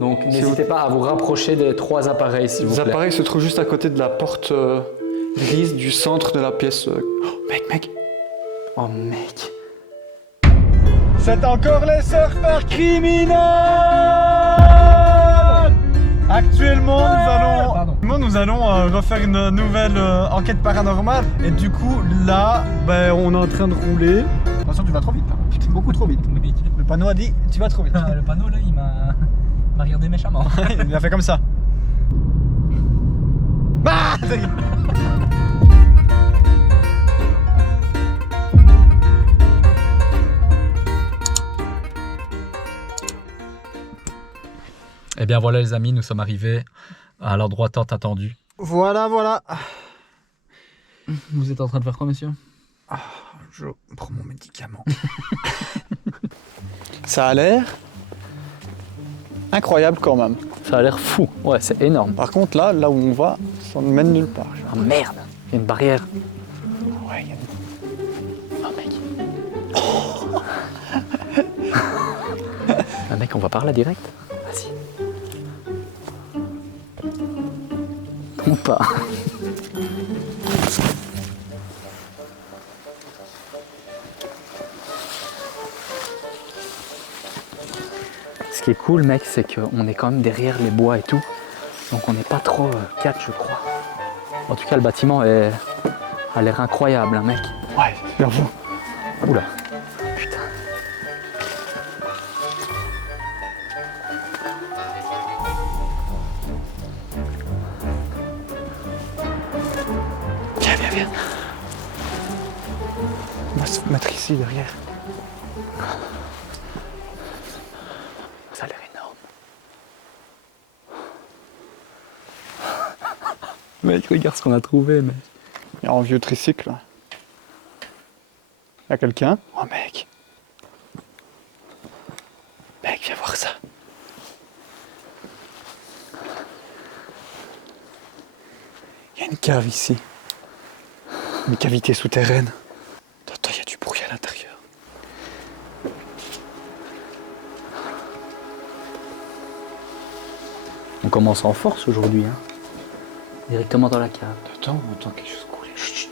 Donc n'hésitez pas à vous rapprocher des 3 appareils s'il vous Les plaît. appareils se trouvent juste à côté de la porte grise du centre de la pièce. Oh, mec. Oh mec. C'est encore les surfeurs criminels. Actuellement, nous allons refaire une nouvelle enquête paranormale. Et du coup, là, on est en train de rouler. Attention, tu vas trop vite, là. Beaucoup trop vite. Le panneau a dit, tu vas trop vite. Le panneau là, il m'a regardé méchamment. Il a fait comme ça. Ah, Eh bien voilà les amis, nous sommes arrivés à l'endroit tant attendu. voilà. Vous êtes en train de faire quoi monsieur? Je prends mon médicament. Ça a l'air incroyable quand même. Ça a l'air fou. Ouais, c'est énorme. Par contre, là où on va, ça ne mène nulle part. Ah merde. Il y a une barrière. Ouais, Oh mec. Ah mec, on va par là direct? Vas-y. Ou pas. Ce qui est cool mec, c'est qu'on est quand même derrière les bois et tout. Donc on n'est pas trop 4 je crois. En tout cas le bâtiment a l'air incroyable hein, mec. Ouais, j'avoue. Oula. Putain. Viens. On va se mettre ici derrière. Ça a l'air énorme. Mec, regarde ce qu'on a trouvé, mec. Il y a un vieux tricycle. Il y a quelqu'un. Oh mec. Mec, viens voir ça. Il y a une cave ici. Une cavité souterraine. Attends, il y a du bruit à l'intérieur. On commence en force aujourd'hui, hein. Directement dans la cave. Attends, on entend quelque chose couler. Chut.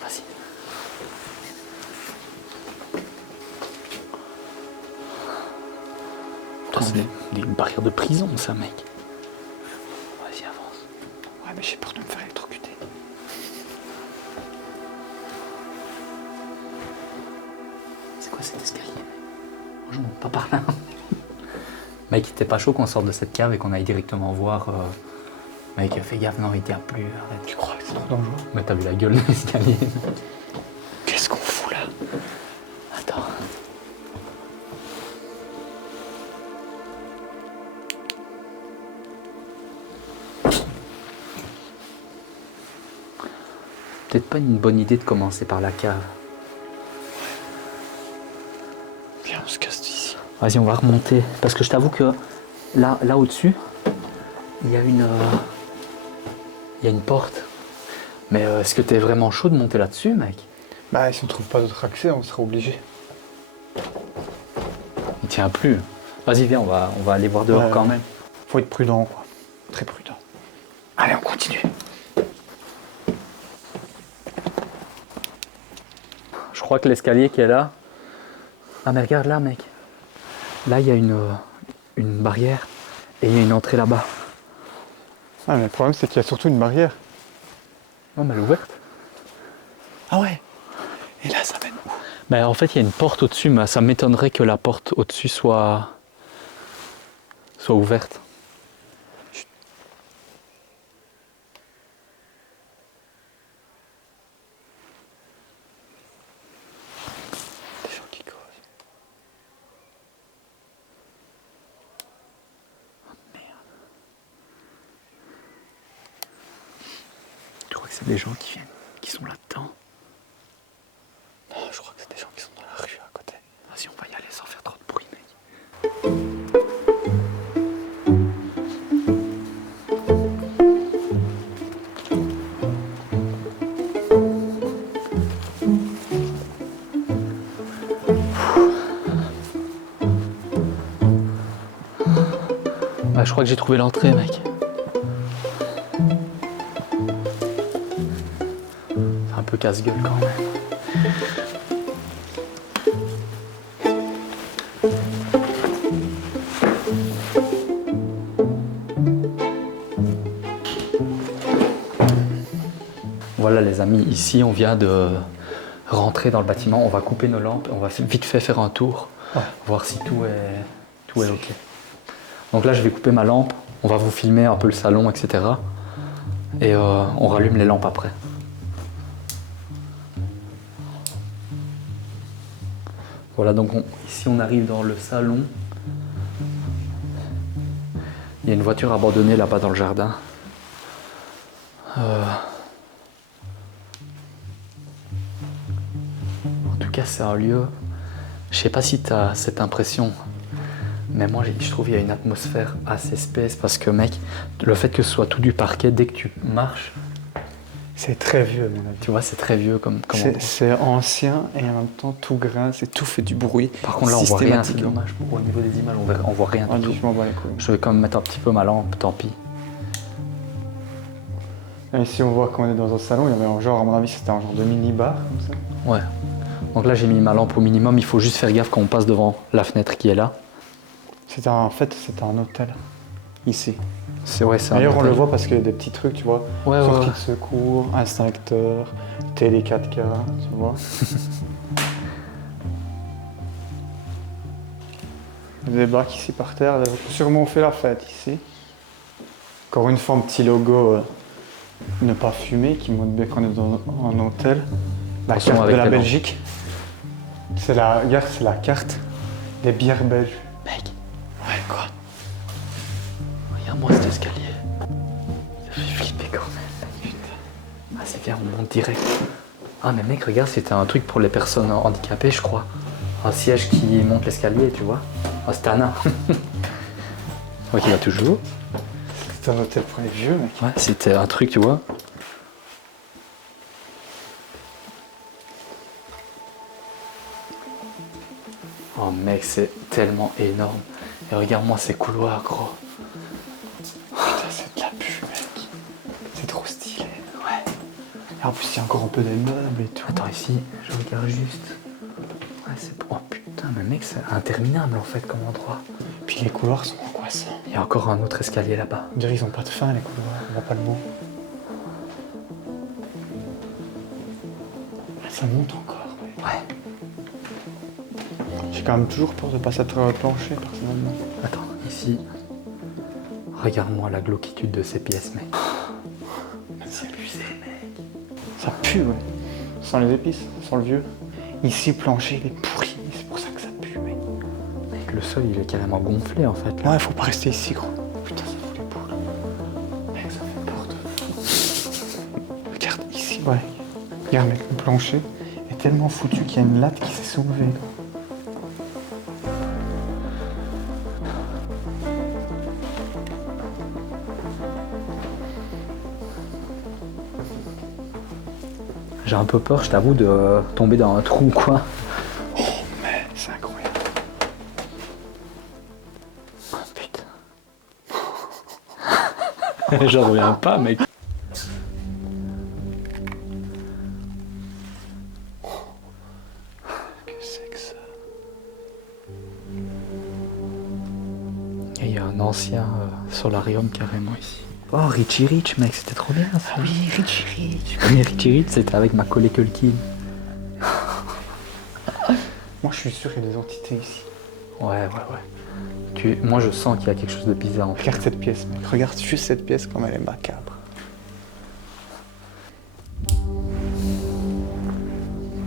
Vas-y. Putain, c'est une barrière de prison, ça, mec. Vas-y, avance. Ouais, mais j'ai peur de me faire électrocuter. C'est quoi cet escalier, mec? Franchement, pas par là. Mec, t'es pas chaud qu'on sorte de cette cave et qu'on aille directement voir. Mec, fais gaffe, non, il tient plus. Arrête. Tu crois que c'est trop dangereux? Mais t'as vu la gueule de l'escalier? Qu'est-ce qu'on fout là? Attends. Peut-être pas une bonne idée de commencer par la cave. Viens, on se casse d'ici. Vas-y, on va remonter. Parce que je t'avoue que là au-dessus, il y a une porte. Mais est-ce que t'es vraiment chaud de monter là-dessus, mec? Bah, si on trouve pas d'autre accès, on sera obligé. Il tient plus. Vas-y, viens, on va aller voir dehors Ouais, quand ouais. même. Faut être prudent, quoi. Très prudent. Allez, on continue. Je crois que l'escalier qui est là. Ah, mais regarde là, mec. Là, il y a une barrière et il y a une entrée là-bas. Ah, mais le problème, c'est qu'il y a surtout une barrière. Non, mais elle est ouverte. Ah ouais. Et là, ça mène où? Ben, en fait, il y a une porte au-dessus, mais ça m'étonnerait que la porte au-dessus soit ouverte. Des gens qui causent. Je crois que c'est des gens qui sont là-dedans. Non, je crois que c'est des gens qui sont dans la rue à côté. Vas-y, on va y aller sans faire trop de bruit, mec. Je crois que j'ai trouvé l'entrée, mec. C'est un peu casse-gueule quand même. Voilà les amis, ici on vient de rentrer dans le bâtiment, on va couper nos lampes, on va vite fait faire un tour, voir si tout est ok. Donc là je vais couper ma lampe, on va vous filmer un peu le salon, etc. Et on rallume les lampes après. Voilà, donc ici on arrive dans le salon. Il y a une voiture abandonnée là-bas dans le jardin. En tout cas, c'est un lieu. Je sais pas si tu as cette impression, mais moi je trouve qu'il y a une atmosphère assez space parce que, mec, le fait que ce soit tout du parquet, dès que tu marches, C'est très vieux, à mon avis. tu vois, c'est très vieux comme endroit. C'est ancien et en même temps tout grince et tout fait du bruit. Par contre, là, on voit rien, c'est systématiquement. dommage. Au niveau des images, on voit rien Ah, du tout. je m'en bats les couilles. Je vais quand même mettre un petit peu ma lampe, tant pis. Et ici, on voit qu'on est dans un salon. Il y avait un genre, à mon avis, c'était un genre de mini-bar comme ça. Ouais. Donc là, j'ai mis ma lampe au minimum. Il faut juste faire gaffe quand on passe devant la fenêtre qui est là. En fait, c'était un hôtel. Ici. C'est un D'ailleurs, on hôtel. le voit parce qu'il y a des petits trucs, tu vois. Ouais, Sortie ouais. de secours, extincteur, télé 4K, tu vois. Des bacs ici par terre. Sûrement on fait la fête ici. Encore une fois, un petit logo ne pas fumer qui montre bien qu'on est dans un hôtel. La Attention carte de avec la les lampes. Belgique. C'est la carte des bières belges. Mec, Ouais, quoi. regarde-moi cet escalier. Ça fait flipper quand même. Putain. Ah, c'est bien, on monte direct. Ah, mais mec, regarde, c'était un truc pour les personnes handicapées, je crois. Un siège qui monte l'escalier, tu vois. Ah, c'était Anna. Ouais, qui va toujours. C'est un hôtel pour les vieux, mec. Ouais, c'était un truc, tu vois. Oh mec, c'est tellement énorme. Et regarde-moi ces couloirs, gros. Putain, c'est de la pue, mec. C'est trop stylé. Ouais. Et en plus, il y a encore un peu des meubles et tout. Attends, ici, je regarde juste. Ouais, c'est... Oh putain, mais mec, c'est interminable en fait comme endroit. Puis les couloirs sont angoissants. Il y a encore un autre escalier là-bas. On dirait qu'ils ont pas de fin, les couloirs. On voit pas le mot. Ça monte encore, ouais. Ouais. J'ai quand même toujours peur de pas s'être plancher, personnellement. Attends, ici. Regarde-moi la glauquitude de ces pièces, mec. C'est abusé, mec. Ça pue, ouais. Sans les épices, sans le vieux. Ici, le plancher, il est pourri. C'est pour ça que ça pue, mec. Mec, le sol, il est carrément gonflé en fait. Là. Ouais, faut pas rester ici, gros. Putain, ça fout les boules. Mec, ça fait peur de... Regarde, ici, ouais. Regarde, mec, le plancher est tellement foutu qu'il y a une latte qui s'est soulevée. J'ai un peu peur, je t'avoue, de tomber dans un trou, quoi. Mais c'est incroyable. Oh, putain. J'en reviens pas, mec. Que c'est que ça? Et il y a un ancien solarium carrément ici. Oh, Richie Rich, mec, c'était trop bien ça. Ah oui, Richie Rich. Le premier Richie Rich, c'était avec Macaulay Culkin. Moi, je suis sûr qu'il y a des entités ici. Ouais. Moi, je sens qu'il y a quelque chose de bizarre en fait. Regarde cette pièce, mec. Regarde juste cette pièce comme elle est macabre.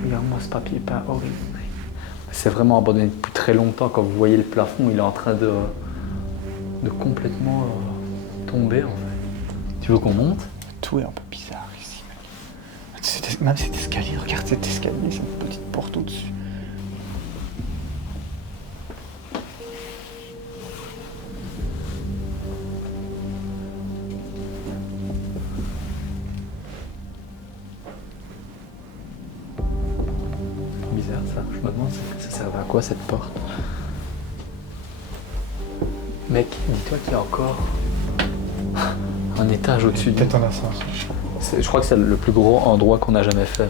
Regarde-moi ce papier peint horrible. Mec. C'est vraiment abandonné depuis très longtemps. Quand vous voyez le plafond, il est en train de complètement tomber en fait. Tu veux qu'on monte? Tout est un peu bizarre ici, mec. Même cet escalier, regarde cet escalier, c'est une petite porte au-dessus. Bizarre ça. Je me demande ça servait à quoi cette porte. Mec, dis-toi qu'il y a encore un étage au-dessus de Peut-être en ascenseur. Je crois que c'est le plus gros endroit qu'on a jamais fait.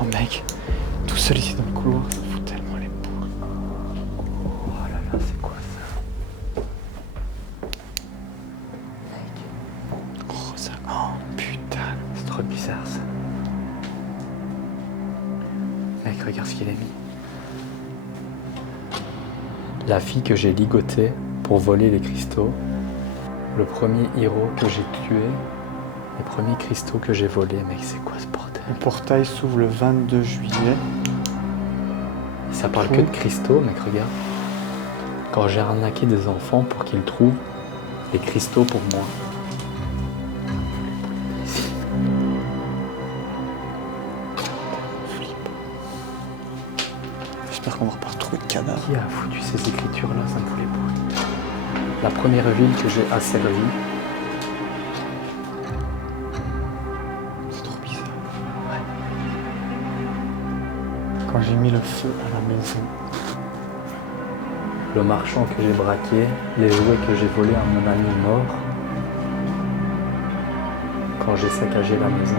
Oh mec, tout seul ici dans le couloir, ça fout tellement les boules. Oh là là, c'est quoi ça? Mec. Oh ça. Oh putain. C'est trop bizarre ça. Mec, regarde ce qu'il a mis. La fille que j'ai ligotée pour voler les cristaux. Le premier héros que j'ai tué. Les premiers cristaux que j'ai volés. Mec, c'est quoi ce bordel? Le portail s'ouvre le 22 juillet. Ça parle que de cristaux, mec, regarde. Quand j'ai arnaqué des enfants pour qu'ils trouvent des cristaux pour moi. J'espère qu'on va pas retrouver de cadavres. Qui a foutu ces écritures-là? Ça me fout les boules. La première ville que j'ai asservie. C'est trop bizarre. Ouais. Quand j'ai mis le feu à la maison. Le marchand que j'ai braqué, les jouets que j'ai volés à mon ami mort, quand j'ai saccagé la maison.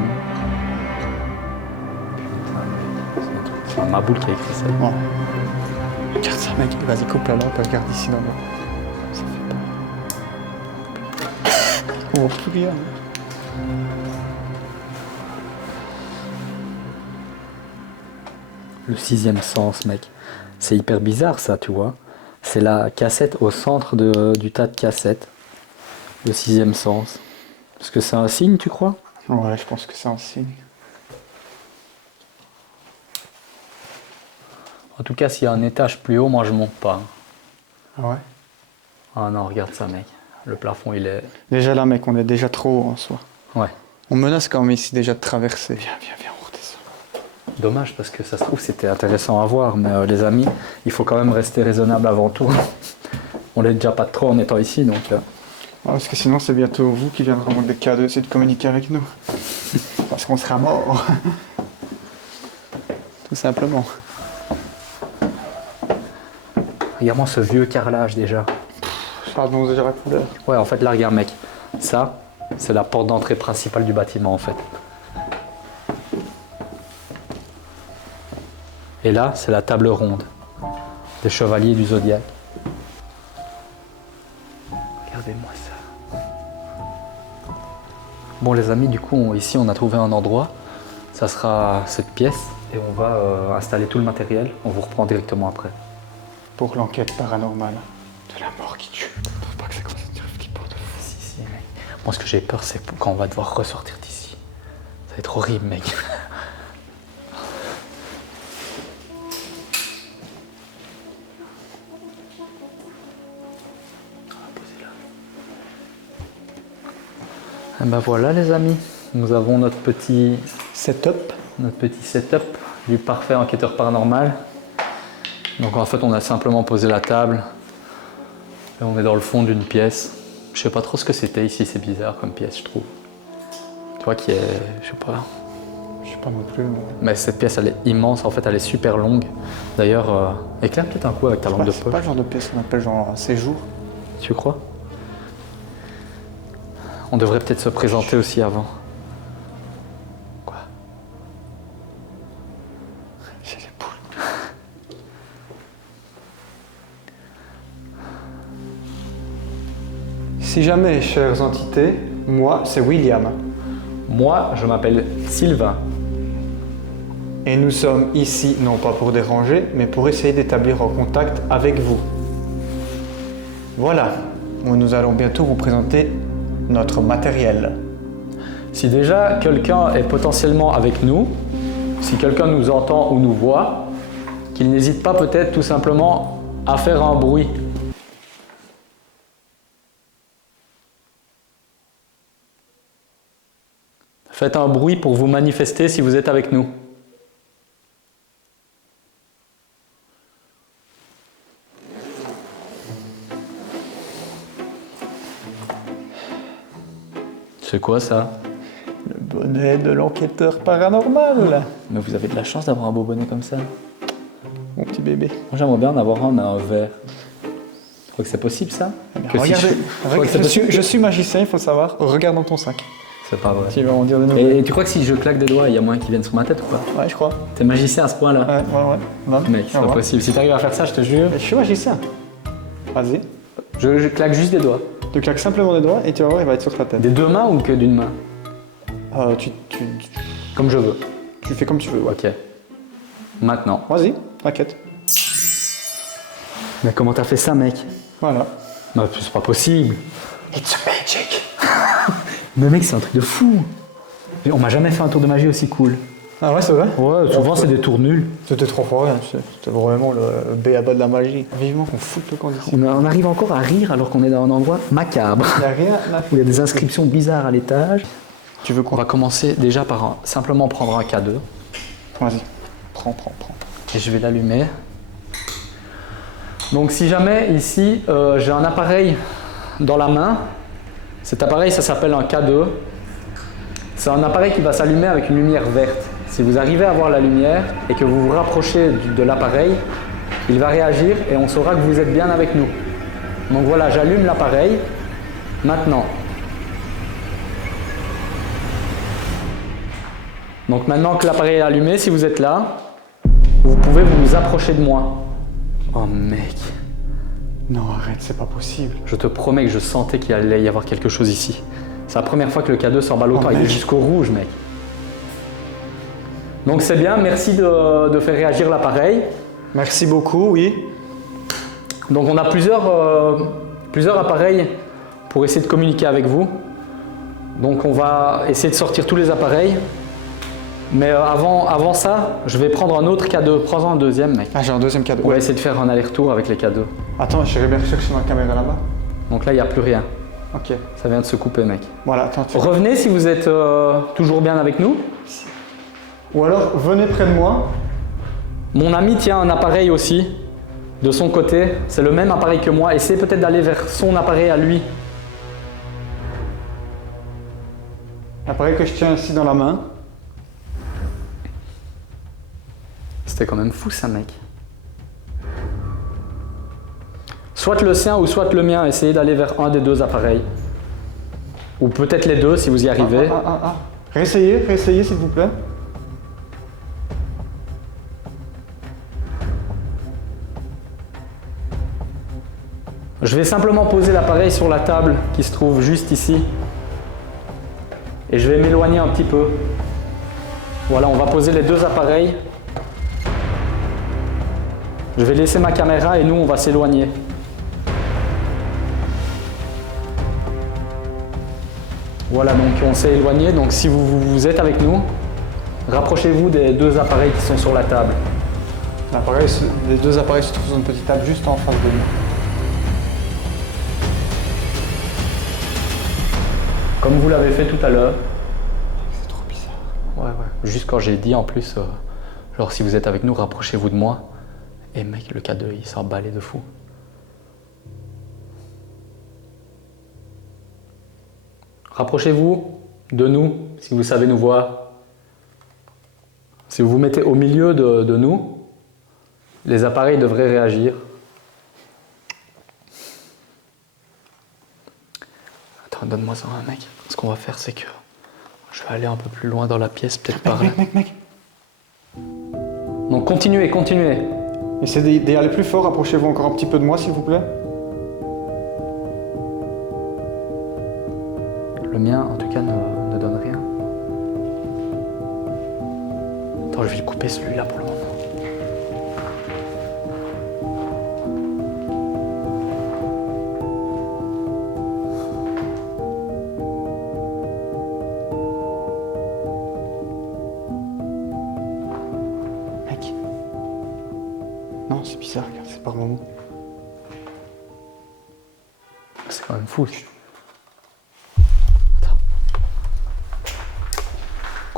Putain, c'est un Maboul qui a écrit ça. Ouais. Regarde ça mec, vas-y coupe la lampe, regarde ici dans le... Ça fait peur. On voit plus rien. Le sixième sens, mec. C'est hyper bizarre ça, tu vois. C'est la cassette au centre du tas de cassettes. Le sixième sens. Est-ce que c'est un signe, tu crois? Ouais, je pense que c'est un signe. En tout cas, s'il y a un étage plus haut, moi je monte pas. Ah ouais? Ah non, regarde ça, mec. Le plafond, il est... Déjà là mec, on est déjà trop haut en soi. Ouais. On menace quand même ici déjà de traverser. Viens, on redescend. Dommage, parce que ça se trouve, c'était intéressant à voir. Mais les amis, il faut quand même rester raisonnable avant tout. On l'est déjà pas trop en étant ici, donc... Ouais, parce que sinon c'est bientôt vous qui viendrez avec des cadeaux essayer de communiquer avec nous. Parce qu'on sera mort. Tout simplement. Regarde-moi ce vieux carrelage déjà. Ça annonce déjà la couleur. Ouais, en fait, là, regarde, mec. Ça, c'est la porte d'entrée principale du bâtiment, en fait. Et là, c'est la table ronde des chevaliers du zodiaque. Regardez-moi ça. Bon, les amis, du coup, ici, on a trouvé un endroit. Ça sera cette pièce. Et on va installer tout le matériel. On vous reprend directement après. Pour l'enquête paranormale. De la mort qui tue. Je pense pas que c'est comme ça, tu flippant de fou. Si, mec. Moi, ce que j'ai peur, c'est quand on va devoir ressortir d'ici. Ça va être horrible, mec. Et ben voilà, les amis. Nous avons notre petit Setup. setup du parfait enquêteur paranormal. Donc en fait, on a simplement posé la table et on est dans le fond d'une pièce. Je sais pas trop ce que c'était ici, c'est bizarre comme pièce, je trouve. Tu vois qui est, je sais pas. Je sais pas non plus. Mais cette pièce, elle est immense. En fait, elle est super longue. D'ailleurs, éclaire peut-être un coup avec ta lampe de C'est poche. pas le genre de pièce qu'on appelle genre un séjour. Tu crois? On devrait peut-être se présenter aussi avant. Quoi? J'ai les poules. Si jamais, chères entités, moi, c'est William. Moi, je m'appelle Sylvain. Et nous sommes ici, non pas pour déranger, mais pour essayer d'établir un contact avec vous. Voilà, nous allons bientôt vous présenter notre matériel. Si déjà quelqu'un est potentiellement avec nous, si quelqu'un nous entend ou nous voit, qu'il n'hésite pas peut-être tout simplement à faire un bruit. Faites un bruit pour vous manifester si vous êtes avec nous. C'est quoi ça? bonnet de l'enquêteur paranormal. Mais vous avez de la chance d'avoir un beau bonnet comme ça. Mon petit bébé. Moi j'aimerais bien en avoir un, mais un vert. Je crois que c'est possible ça. Regardez, crois que c'est possible. je suis magicien, il faut le savoir. Regarde dans ton sac. C'est pas vrai. Tu vas en dire de nouvelles. Et tu crois que si je claque des doigts, il y a moyen qu'ils viennent sur ma tête ou pas? Ouais, je crois. T'es magicien à ce point-là? Ouais. Non, Mec, c'est pas possible. Si t'arrives à faire ça, je te jure. Je suis magicien. Vas-y. Je claque juste des doigts. Tu claques simplement des doigts et tu vas voir, il va être sur ta tête. Des deux mains ou que d'une main? Comme je veux. Tu fais comme tu veux, ouais. Ok. Maintenant. Vas-y, t'inquiète. Mais comment t'as fait ça, mec? Voilà. Non, c'est pas possible. It's magic. Mais mec, c'est un truc de fou. On m'a jamais fait un tour de magie aussi cool. Ah ouais, c'est vrai? Ouais, souvent c'est des tours nuls. C'était trop fort, hein, c'était vraiment le B.A.-ba de la magie. Vivement qu'on foute le camp d'ici. On arrive encore à rire alors qu'on est dans un endroit macabre. Il n'y a rien à Où il y a des inscriptions bizarres à l'étage. Tu veux On quoi? va commencer déjà par simplement prendre un cadeau. Vas-y. Prends. Et je vais l'allumer. Donc si jamais ici j'ai un appareil dans la main, cet appareil ça s'appelle un cadeau. C'est un appareil qui va s'allumer avec une lumière verte. Si vous arrivez à voir la lumière et que vous vous rapprochez de l'appareil, il va réagir et on saura que vous êtes bien avec nous. Donc voilà, j'allume l'appareil. Maintenant. Donc maintenant que l'appareil est allumé, si vous êtes là, vous pouvez vous approcher de moi. Oh mec. Non, arrête, c'est pas possible. Je te promets que je sentais qu'il allait y avoir quelque chose ici. C'est la première fois que le cadeau s'emballe autant. Il est jusqu'au rouge, mec. Donc c'est bien, merci de faire réagir l'appareil. Merci beaucoup, oui. Donc on a plusieurs appareils pour essayer de communiquer avec vous. Donc on va essayer de sortir tous les appareils. Mais avant ça, je vais prendre un autre cadeau. Prends-en un deuxième, mec. Ah, j'ai un deuxième cadeau. On va essayer de faire un aller-retour avec les cadeaux. Attends, j'irai bien chercher ma caméra là-bas. Donc là, il n'y a plus rien. Ok. Ça vient de se couper, mec. Voilà, attends. Revenez si vous êtes toujours bien avec nous. Ou alors, venez près de moi. Mon ami tient un appareil aussi, de son côté. C'est le même appareil que moi. Essayez peut-être d'aller vers son appareil à lui. L'appareil que je tiens ici dans la main. C'était quand même fou ça, mec. Soit le sien ou soit le mien. Essayez d'aller vers un des deux appareils. Ou peut-être les deux si vous y arrivez. Réessayez s'il vous plaît. Je vais simplement poser l'appareil sur la table qui se trouve juste ici. Et je vais m'éloigner un petit peu. Voilà, on va poser les deux appareils. Je vais laisser ma caméra et nous, on va s'éloigner. Voilà, donc on s'est éloigné. Donc si vous êtes avec nous, rapprochez-vous des deux appareils qui sont sur la table. Les deux appareils se trouvent sur une petite table juste en face de nous. Comme vous l'avez fait tout à l'heure. C'est trop bizarre. Ouais. Juste quand j'ai dit en plus, genre si vous êtes avec nous, rapprochez-vous de moi. Et mec, le cadeau, il s'est emballé de fou. Rapprochez-vous de nous, si vous savez nous voir. Si vous vous mettez au milieu de nous, les appareils devraient réagir. Attends, donne-moi ça, mec. Ce qu'on va faire, c'est que je vais aller un peu plus loin dans la pièce, peut-être par là. Mec. Donc continuez. Essayez d'y aller plus fort, approchez-vous encore un petit peu de moi s'il vous plaît. Le mien, en tout cas, ne donne rien. Attends, je vais le couper celui-là pour le moment. Mec. Non, c'est bizarre, regarde, c'est par moment. C'est quand même fou.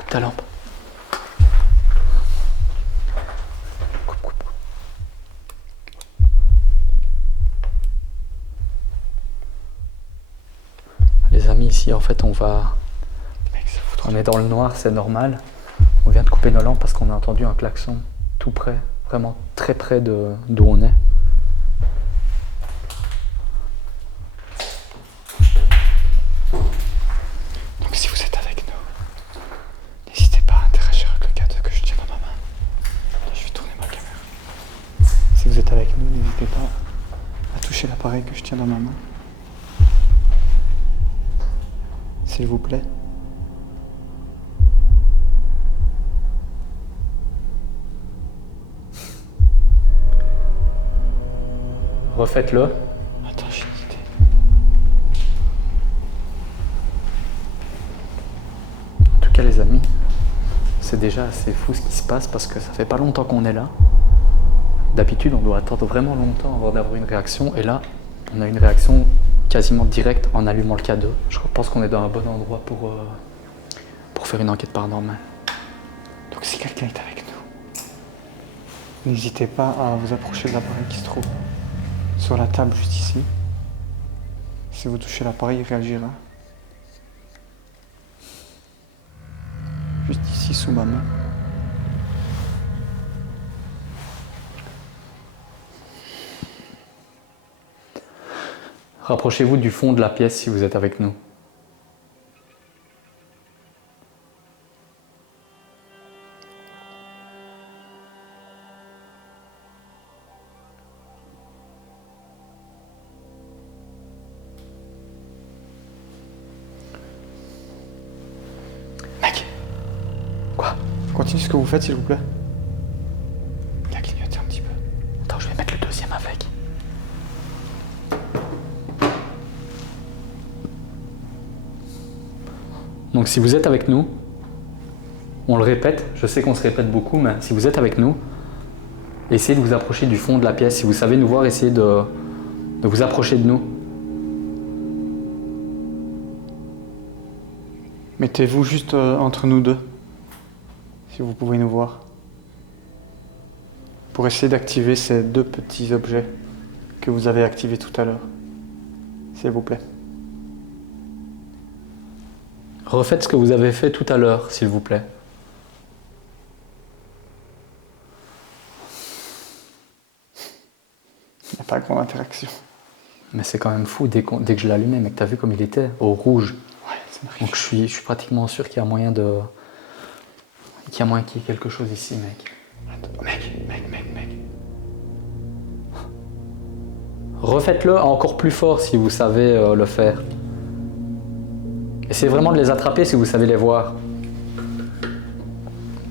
Ta lampe. Coupe. Les amis, ici, en fait, on va... Mec, c'est fou. On est dans le noir, c'est normal. On vient de couper nos lampes parce qu'on a entendu un klaxon tout près, vraiment très près d'où on est. Donc si vous êtes avec nous, n'hésitez pas à interagir avec le cadeau que je tiens dans ma main. Là, je vais tourner ma caméra. Si vous êtes avec nous, n'hésitez pas à toucher l'appareil que je tiens dans ma main. S'il vous plaît. Refaites-le. Attends, j'ai une idée. En tout cas les amis, c'est déjà assez fou ce qui se passe parce que ça fait pas longtemps qu'on est là. D'habitude on doit attendre vraiment longtemps avant d'avoir une réaction et là on a une réaction quasiment directe en allumant le cadeau. Je pense qu'on est dans un bon endroit pour faire une enquête paranormale. Donc si quelqu'un est avec nous, n'hésitez pas à vous approcher de l'appareil qui se trouve sur la table juste ici. Si vous touchez l'appareil, il réagira. Juste ici sous ma main. Rapprochez-vous du fond de la pièce si vous êtes avec nous. Mec. Quoi? Continuez ce que vous faites, s'il vous plaît. Il a clignoté un petit peu. Attends, je vais mettre le deuxième avec. Donc si vous êtes avec nous, on le répète, je sais qu'on se répète beaucoup, mais si vous êtes avec nous, essayez de vous approcher du fond de la pièce. Si vous savez nous voir, essayez de vous approcher de nous. Mettez-vous juste entre nous deux, si vous pouvez nous voir. Pour essayer d'activer ces deux petits objets que vous avez activés tout à l'heure. S'il vous plaît. Refaites ce que vous avez fait tout à l'heure, s'il vous plaît. Il n'y a pas grande interaction. Mais c'est quand même fou, dès que je l'ai allumé, mec, t'as vu comme il était, au rouge. Ouais, ça m'arrive. Donc je suis pratiquement sûr qu'il y a moyen qu'il y ait quelque chose ici, mec. Attends, mec. Refaites-le encore plus fort si vous savez le faire. Essayez vraiment de les attraper si vous savez les voir.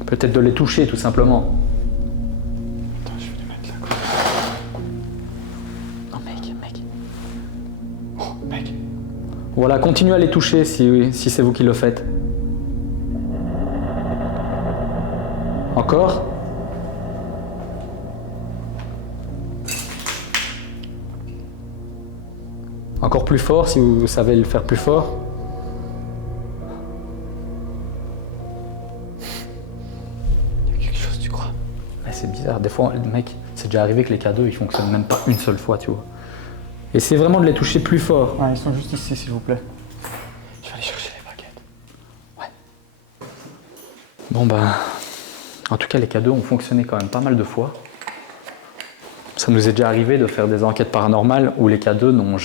Peut-être de les toucher tout simplement. Attends, je vais les mettre là. Non mec. Oh, mec. Voilà, continuez à les toucher si c'est vous qui le faites. Encore? Encore plus fort si vous savez le faire plus fort. Il y a quelque chose, tu crois? Mais c'est bizarre, des fois, mec, c'est déjà arrivé que les cadeaux ils fonctionnent même pas une seule fois, tu vois. Essayez vraiment de les toucher plus fort. Ouais, ils sont juste ici, s'il vous plaît. Je vais aller chercher les baguettes. Ouais. Bon ben, en tout cas les cadeaux ont fonctionné quand même pas mal de fois. Ça nous est déjà arrivé de faire des enquêtes paranormales où les cadeaux ne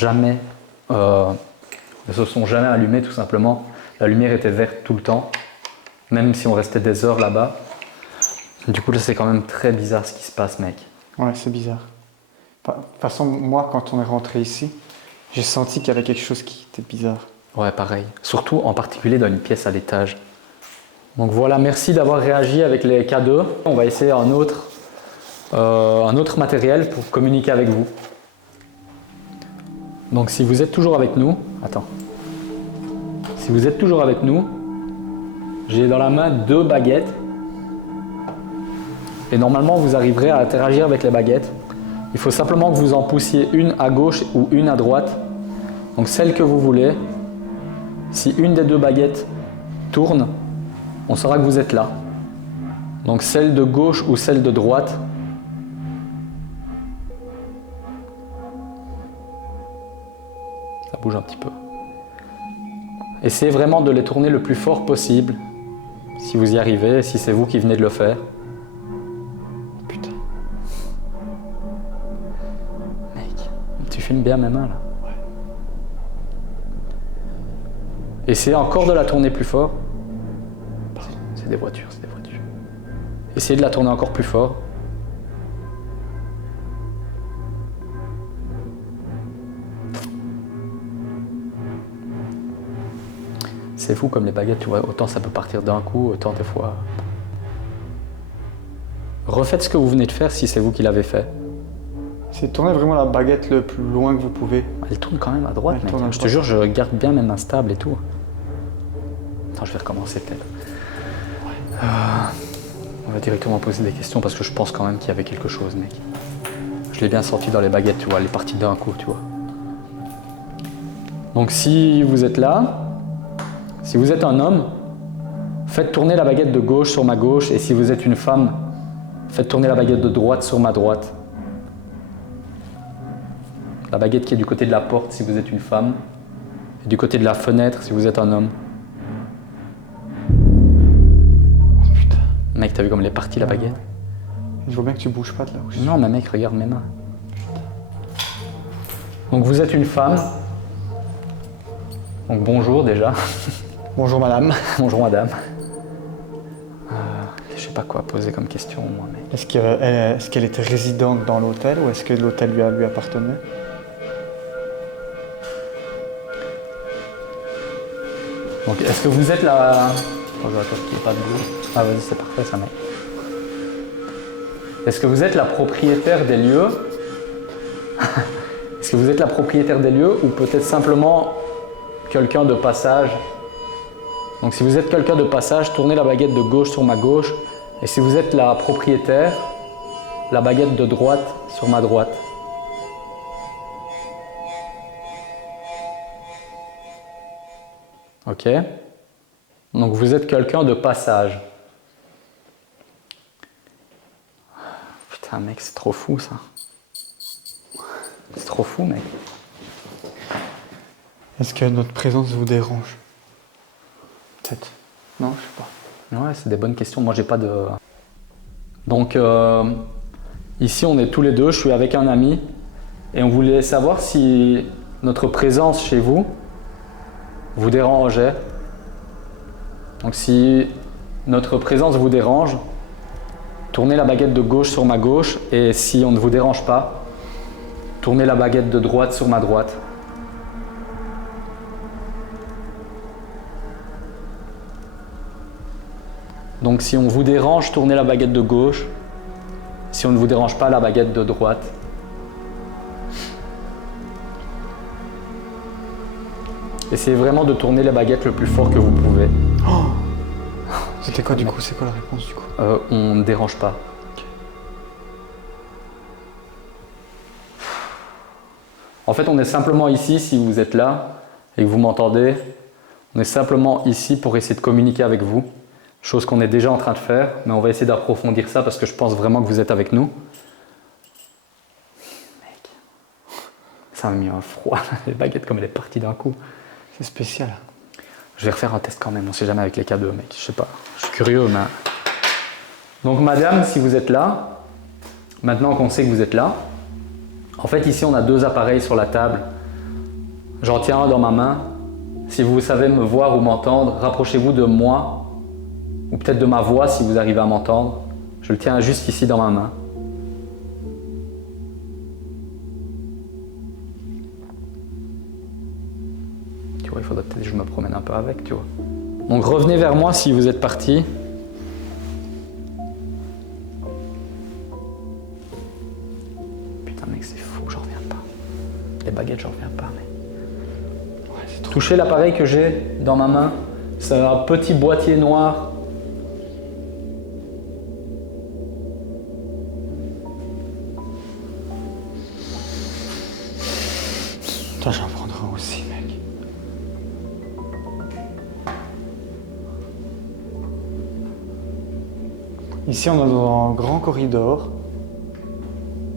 se sont jamais allumés tout simplement. La lumière était verte tout le temps, même si on restait des heures là-bas. Du coup là c'est quand même très bizarre ce qui se passe, mec. Ouais, c'est bizarre. De toute façon, moi, quand on est rentré ici, j'ai senti qu'il y avait quelque chose qui était bizarre. Ouais, pareil. Surtout en particulier dans une pièce à l'étage. Donc voilà, merci d'avoir réagi avec les cadeaux. On va essayer un autre matériel pour communiquer avec vous. Donc si vous êtes toujours avec nous, si vous êtes toujours avec nous, j'ai dans la main 2 baguettes et normalement vous arriverez à interagir avec les baguettes. Il faut simplement que vous en poussiez une à gauche ou une à droite, donc celle que vous voulez. Si une des 2 baguettes tourne, on saura que vous êtes là. Donc celle de gauche ou celle de droite. Ça bouge un petit peu. Essayez vraiment de les tourner le plus fort possible. Si vous y arrivez, si c'est vous qui venez de le faire. Putain. Mec, tu filmes bien mes mains là. Ouais. Essayez encore de la tourner plus fort. C'est des voitures, c'est des voitures. Essayez de la tourner encore plus fort. C'est fou comme les baguettes, tu vois, autant ça peut partir d'un coup, autant des fois... Refaites ce que vous venez de faire si c'est vous qui l'avez fait. C'est tourner vraiment la baguette le plus loin que vous pouvez. Elle tourne quand même à droite, mec. Je te droite. jure, je garde bien même instable et tout. Attends, je vais recommencer peut-être. On va directement poser des questions parce que je pense quand même qu'il y avait quelque chose, mec. Je l'ai bien senti dans les baguettes, tu vois, elle est partie d'un coup, tu vois. Donc si vous êtes là, si vous êtes un homme, faites tourner la baguette de gauche sur ma gauche, et si vous êtes une femme, faites tourner la baguette de droite sur ma droite. La baguette qui est du côté de la porte si vous êtes une femme, et du côté de la fenêtre si vous êtes un homme. Oh putain. Mec, t'as vu comme elle est partie la baguette? Je vois bien que tu bouges pas de là où je suis. Non, mais mec, regarde mes mains. Donc vous êtes une femme. Donc bonjour déjà. Bonjour madame. Bonjour madame. Je sais pas quoi poser comme question moi, mec. Est-ce qu'elle était résidente dans l'hôtel ou est-ce que l'hôtel lui appartenait? Donc est-ce que vous êtes la... Oh, je attends qu'il n'y ait pas de bruit. Ah vas-y, c'est parfait ça, mec. Est-ce que vous êtes la propriétaire des lieux? Est-ce que vous êtes la propriétaire des lieux ou peut-être simplement quelqu'un de passage? Donc si vous êtes quelqu'un de passage, tournez la baguette de gauche sur ma gauche. Et si vous êtes la propriétaire, la baguette de droite sur ma droite. Ok? Donc vous êtes quelqu'un de passage. Putain mec, c'est trop fou ça. C'est trop fou mec. Est-ce que notre présence vous dérange? Peut-être. Non, je sais pas. Ouais, c'est des bonnes questions. Moi, j'ai pas de... Donc, ici, on est tous les deux. Je suis avec un ami. Et on voulait savoir si notre présence chez vous vous dérangeait. Donc, si notre présence vous dérange, tournez la baguette de gauche sur ma gauche. Et si on ne vous dérange pas, tournez la baguette de droite sur ma droite. Donc si on vous dérange, tournez la baguette de gauche. Si on ne vous dérange pas, la baguette de droite. Essayez vraiment de tourner la baguette le plus fort que vous pouvez. Oh, c'était quoi du coup? C'est quoi la réponse du coup? On ne dérange pas. Okay. En fait, on est simplement ici, si vous êtes là et que vous m'entendez, on est simplement ici pour essayer de communiquer avec vous. Chose qu'on est déjà en train de faire, mais on va essayer d'approfondir ça parce que je pense vraiment que vous êtes avec nous. Mec, ça m'a mis un froid, les baguettes comme elle est partie d'un coup. C'est spécial. Je vais refaire un test quand même, on sait jamais avec les cadeaux, mec, je sais pas. Je suis curieux, mais... Donc madame, si vous êtes là, maintenant qu'on sait que vous êtes là, en fait ici on a deux appareils sur la table. J'en tiens un dans ma main. Si vous savez me voir ou m'entendre, rapprochez-vous de moi. Ou peut-être de ma voix si vous arrivez à m'entendre. Je le tiens juste ici dans ma main. Tu vois, il faudrait peut-être que je me promène un peu avec, tu vois. Donc revenez vers moi si vous êtes parti. Putain mec, c'est fou, j'en reviens pas. Les baguettes, j'en reviens pas, mais... Ouais, touchez l'appareil que j'ai dans ma main. C'est un petit boîtier noir. J'en prendrai aussi, mec. Ici, on est dans un grand corridor.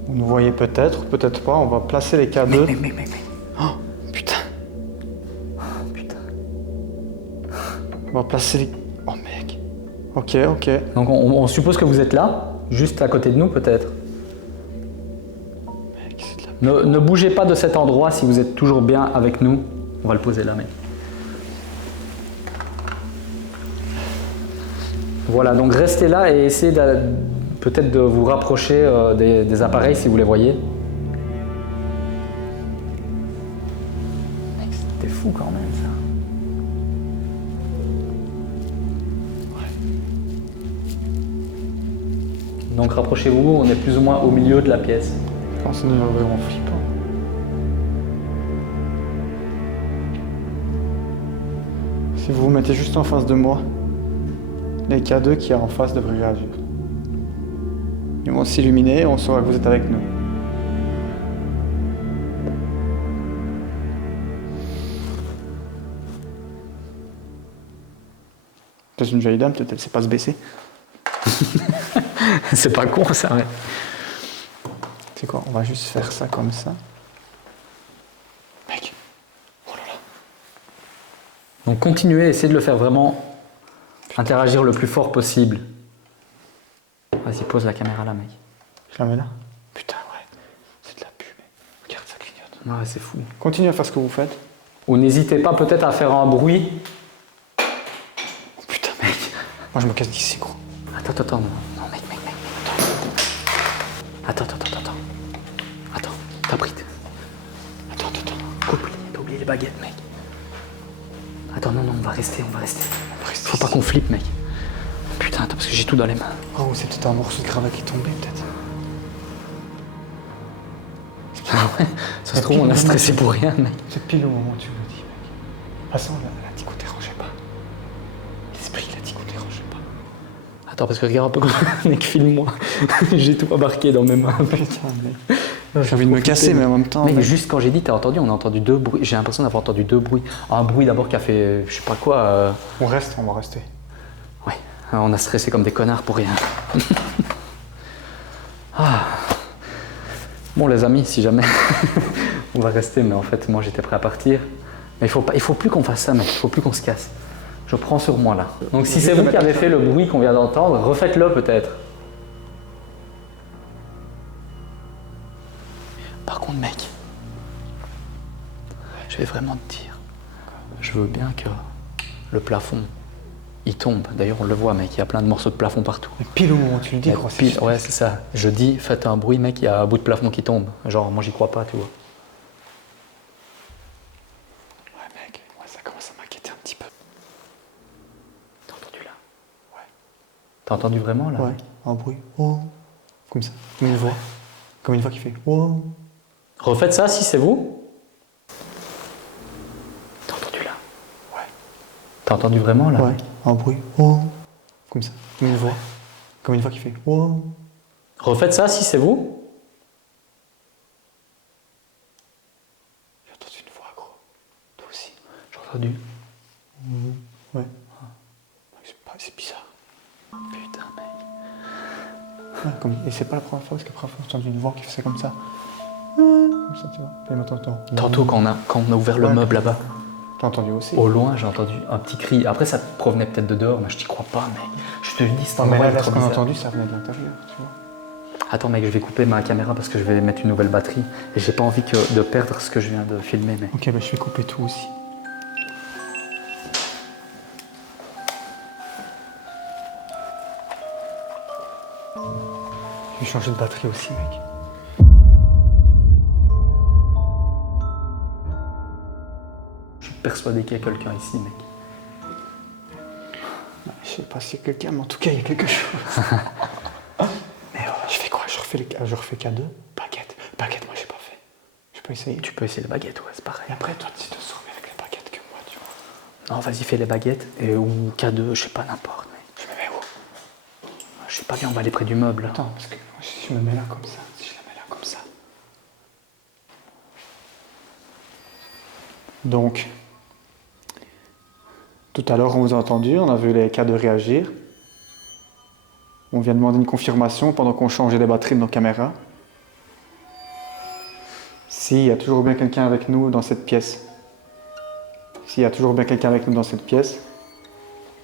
Vous nous voyez peut-être, ou peut-être pas. On va placer les cadeaux. Mais. Oh, putain. Oh, putain. On va placer les... Oh mec. Ok, ok. Donc on suppose que vous êtes là, juste à côté de nous peut-être. Mec, c'est de la... Ne bougez pas de cet endroit si vous êtes toujours bien avec nous. On va le poser là, mec. Voilà, donc restez là et essayez peut-être de vous rapprocher des appareils si vous les voyez. Mec, c'était fou quand même ça. Donc rapprochez-vous, on est plus ou moins au milieu de la pièce. Je pense que c'est vraiment flippant. Si vous vous mettez juste en face de moi, les K2 qui est en face devraient réagir. Ils vont s'illuminer et on saura que vous êtes avec nous. C'est une jolie dame, peut-être elle sait pas se baisser. C'est pas con ça, ouais. C'est quoi? On va juste faire ça comme ça. Mec. Oh là là. Donc continuez, essayez de le faire vraiment interagir le plus fort possible. Vas-y, pose la caméra là, mec. Je la mets là? Putain, ouais. C'est de la pub, mec. Regarde, ça clignote. Ouais, c'est fou. Continuez à faire ce que vous faites. Ou n'hésitez pas peut-être à faire un bruit. Oh putain, mec. Moi, je me casse d'ici, gros. Attends, non, mec, attends. Attends, t'as pris. Attends. T'as oublié les baguettes, mec. Attends, non, on va rester. Faut ici. pas qu'on flippe, mec. Putain, attends, parce que j'ai tout dans les mains. Oh, c'est peut-être un morceau de cravate qui est tombé, peut-être. Ah ouais, ça se trouve, on a stressé pour rien, mec. C'est pile au moment où tu me dis, mec. De toute façon, elle a dit qu'on dérangeait pas. L'esprit, il a dit qu'on dérangeait pas. Attends, parce que regarde un peu comme mec, filme-moi. J'ai tout embarqué dans mes mains. Putain, mec. J'ai envie de me casser, mais en même temps. Mais juste quand j'ai dit, t'as entendu, on a entendu deux bruits. J'ai l'impression d'avoir entendu deux bruits. Un bruit d'abord qui a fait, je sais pas quoi. On va rester. Ouais, on a stressé comme des connards pour rien. Ah. Bon les amis, si jamais on va rester, mais en fait moi j'étais prêt à partir. Mais il faut plus qu'on fasse ça, mec. Il faut plus qu'on se casse. Je prends sur moi là. Donc si c'est vous qui avez fait le bruit qu'on vient d'entendre, refaites-le peut-être. Par contre, mec, je vais vraiment te dire, je veux bien que le plafond, il tombe. D'ailleurs, on le voit, mec, il y a plein de morceaux de plafond partout. Mais pile au moment où tu le dis, Mais gros. pile, ouais, c'est ça. Je dis, faites un bruit, mec, il y a un bout de plafond qui tombe. Genre, moi, j'y crois pas, tu vois. Ouais, mec, ouais, ça commence à m'inquiéter un petit peu. T'as entendu là? Ouais. T'as entendu vraiment là? Ouais, un bruit. Oh. Comme ça. Comme une voix. Comme une voix qui fait. Oh. Refaites ça si c'est vous. T'as entendu là? Ouais. T'as entendu vraiment là? Ouais, un bruit. Oh. Comme ça. Comme une voix. Comme une voix qui fait. Oh. Refaites ça si c'est vous. J'ai entendu une voix, gros. Toi aussi. J'ai entendu. Ouais. C'est bizarre. Putain, mec. Ouais, et c'est pas la première fois, parce que la première fois, j'ai entendu une voix qui faisait comme ça. Comme ça, tu vois. Et maintenant, Tantôt, quand on a ouvert le Ouais. meuble là-bas, T'as entendu aussi? au loin, j'ai entendu un petit cri. Après, ça provenait peut-être de dehors, mais je t'y crois pas, mec. Je te le dis, c'est un Non, mais endroit là, trop ce qu'on a bizarre. entendu, ça venait de l'intérieur, tu vois. Attends, mec, je vais couper ma caméra parce que je vais mettre une nouvelle batterie. Et j'ai pas envie de perdre ce que je viens de filmer, mec. Ok, bah je vais couper tout aussi. Je vais changer de batterie aussi, mec. Je suis persuadé qu'il y a quelqu'un ici, mec. Je sais pas s'il y a quelqu'un, mais en tout cas, il y a quelque chose. Mais je fais quoi? Je refais K2? Baguette, moi, j'ai pas fait. Je peux essayer. Tu peux essayer les baguettes, ouais, c'est pareil. Et après, toi, tu te sors avec les baguettes que moi, tu vois. Non, vas-y, fais les baguettes. Ou K2, je sais pas, n'importe, mec. Je me mets où? Je sais pas bien, on va aller près du meuble. Là. Attends, parce que si je me mets là comme ça, Donc, tout à l'heure, on vous a entendu, on a vu les K2 réagir. On vient demander une confirmation pendant qu'on changeait les batteries de nos caméras. S'il y a toujours bien quelqu'un avec nous dans cette pièce. S'il y a toujours bien quelqu'un avec nous dans cette pièce,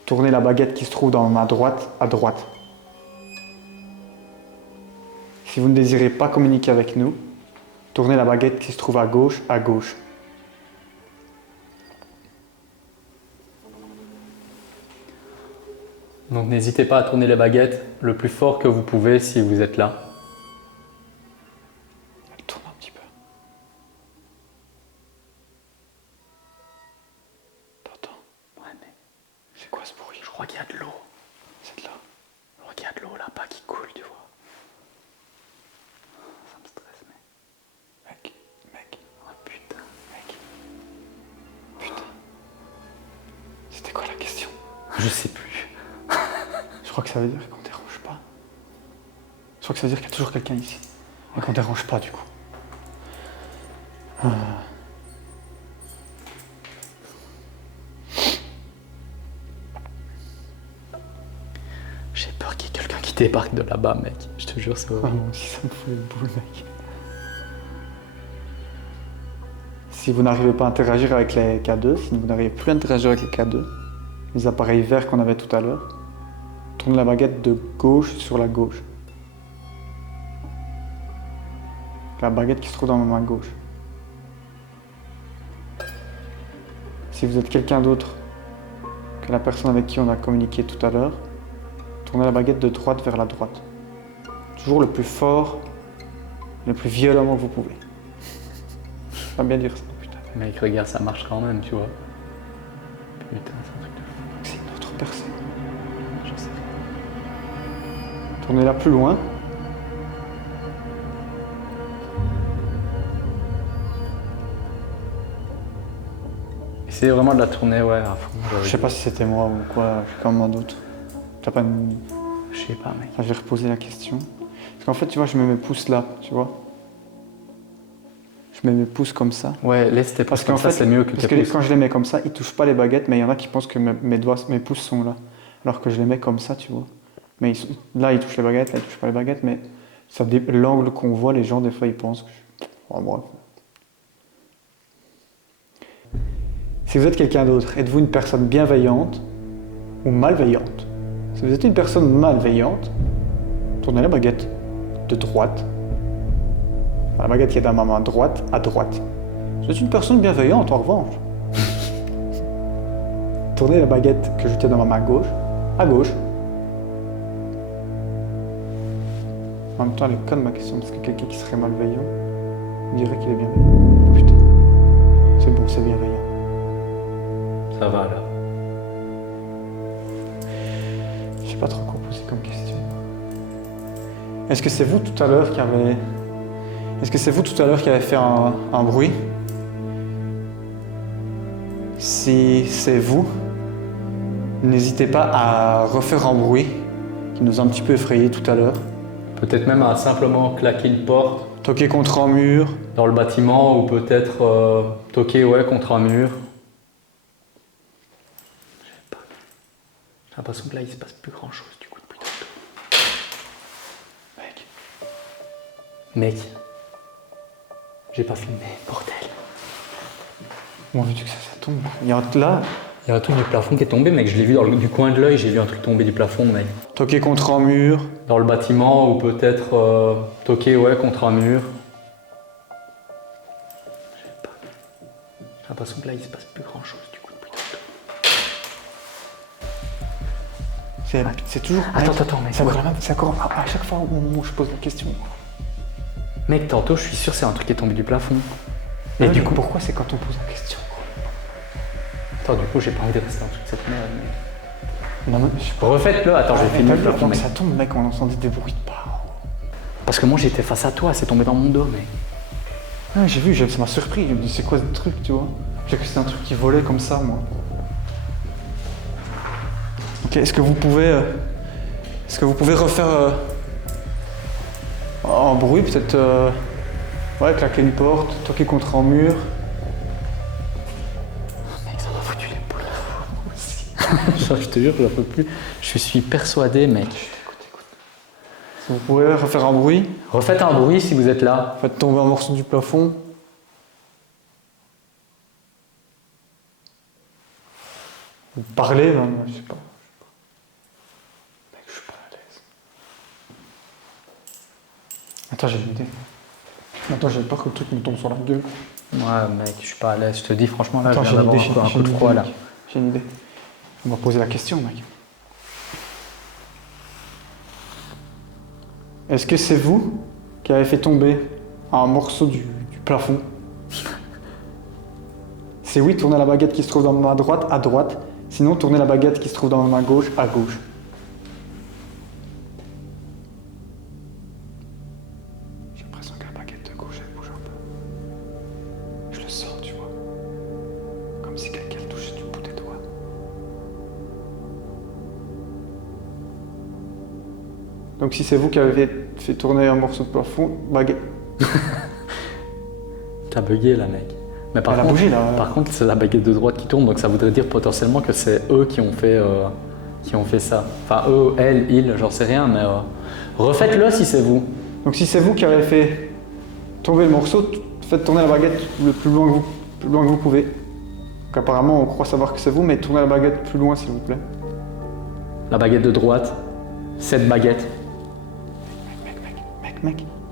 Tournez la baguette qui se trouve dans ma main droite à droite. Si vous ne désirez pas communiquer avec nous, tournez la baguette qui se trouve à gauche à gauche. Donc n'hésitez pas à tourner les baguettes le plus fort que vous pouvez si vous êtes là. Elle tourne un petit peu. T'entends? Ouais, mais C'est quoi ce bruit? je crois qu'il y a de l'eau. C'est de là. Je crois qu'il y a de l'eau là-bas qui coule, tu vois. Ça me stresse, mais... Mec, Oh putain. putain. C'était quoi la question? Je sais plus. Je crois que ça veut dire qu'on dérange pas. Je crois que ça veut dire qu'il y a toujours quelqu'un ici. Et qu'on dérange pas du coup. J'ai peur qu'il y ait quelqu'un qui débarque de là-bas, mec. Je te jure, c'est Ah, horrible. moi aussi ça me fout le boule, mec. Si vous n'arrivez pas à interagir avec les K2, si vous n'arrivez plus à interagir avec les K2, les appareils verts qu'on avait tout à l'heure, tournez la baguette de gauche sur la gauche. La baguette qui se trouve dans ma main gauche. Si vous êtes quelqu'un d'autre que la personne avec qui on a communiqué tout à l'heure, tournez la baguette de droite vers la droite. Toujours le plus fort, le plus violemment que vous pouvez. Je vais bien dire ça, putain. Mec, regarde, ça marche quand même, tu vois. Putain, c'est un truc de fou. C'est une autre personne. Je sais. Tournez-la plus loin. Essayez vraiment de la tourner, ouais, à fond. Je sais pas si c'était moi ou quoi, j'ai comme un doute. T'as pas une... Je sais pas, mec. Enfin, je vais reposer la question. Parce qu'en fait, tu vois, je mets mes pouces là, tu vois. Je mets mes pouces comme ça. Ouais, laisse tes pouces Parce comme qu'en ça, fait, c'est mieux que parce tes que pouces. quand je les mets comme ça, ils touchent pas les baguettes, mais il y en a qui pensent que mes pouces sont là. Alors que je les mets comme ça, tu vois. Mais là, ils touchent les baguettes, là, ils touchent pas les baguettes, mais l'angle qu'on voit, les gens, des fois, ils pensent que oh, bref. Si vous êtes quelqu'un d'autre, êtes-vous une personne bienveillante ou malveillante? Si vous êtes une personne malveillante, tournez la baguette de droite. La baguette qui est dans ma main droite à droite. Si vous êtes une personne bienveillante, en revanche, tournez la baguette que je tiens dans ma main gauche à gauche. En même temps, elle est conne ma question, parce que quelqu'un qui serait malveillant dirait qu'il est bienveillant. Putain, c'est bon, c'est bienveillant. Ça va, là. Je sais pas trop quoi poser comme question. Est-ce que c'est vous tout à l'heure qui avez... Est-ce que c'est vous tout à l'heure qui avez fait un bruit? Si c'est vous, n'hésitez pas à refaire un bruit qui nous a un petit peu effrayés tout à l'heure. Peut-être même à simplement claquer une porte Toquer contre un mur. dans le bâtiment ou peut-être toquer ouais, contre un mur. Je sais pas. J'ai l'impression que là il se passe plus grand chose du coup depuis tantôt. Mec, j'ai pas filmé, bordel. Bon, veux-tu que ça tombe? Il y a là, Il y a un truc du plafond qui est tombé, mec, je l'ai vu du coin de l'œil, j'ai vu un truc tomber du plafond, mec. toquer contre un mur. Dans le bâtiment ou peut-être toquer ouais, contre un mur. Je sais pas. J'ai l'impression que là il se passe plus grand chose du coup depuis tantôt. C'est toujours... Attends, mec. C'est encore à chaque fois où je pose la question. Mec, tantôt je suis sûr c'est un truc qui est tombé du plafond. Et Et du du coup, coup, pourquoi c'est quand on pose la question? attends, du coup j'ai pas envie de rester en dessous de cette merde. Non, mais je sais pas. Refaites-le, attends, je vais filmer le plafond, Avant que mec. ça tombe, mec, on entendait des bruits de pas. Parce que moi j'étais face à toi, c'est tombé dans mon dos, mec. Ouais, j'ai vu, ça m'a surpris. Je me dis, c'est quoi ce truc, tu vois? J'ai cru que c'était un truc qui volait comme ça, moi. Ok, est-ce que vous pouvez refaire un bruit, peut-être ouais, claquer une porte, toquer contre un mur. Mec, ça m'a foutu les boules. Je te jure, je peux plus. Je suis persuadé, mec. Si vous pouvez refaire un bruit, Refaites un bruit si vous êtes là. faites tomber un morceau du plafond. Vous parlez, même, je sais pas. Attends, j'ai une idée. Attends, j'ai peur que le truc me tombe sur la gueule. Ouais, mec, je suis pas à l'aise. Je te dis, franchement, là, Attends, je j'ai viens une d'avoir idée, un coup de froid, là. J'ai une idée. On va poser la question, mec. Est-ce que c'est vous qui avez fait tomber un morceau du plafond? C'est oui, tournez la baguette qui se trouve dans ma droite à droite. Sinon, tournez la baguette qui se trouve dans ma gauche à gauche. J'ai l'impression que la baguette de gauche, elle bouge un peu. Je le sens, tu vois. Comme si quelqu'un touchait du bout des doigts. Donc si c'est vous qui avez fait tourner un morceau de plafond, baguette. T'as bugué, là, mec. Mais Elle a bougé, là. Par contre, c'est la baguette de droite qui tourne, donc ça voudrait dire potentiellement que c'est eux qui ont fait ça. Enfin, eux, elle, il, j'en sais rien, mais refaites-le si c'est vous. Donc si c'est vous qui avez fait tomber le morceau, faites tourner la baguette le plus loin que vous pouvez. Donc apparemment, on croit savoir que c'est vous, mais tournez la baguette plus loin, s'il vous plaît. La baguette de droite, cette baguette.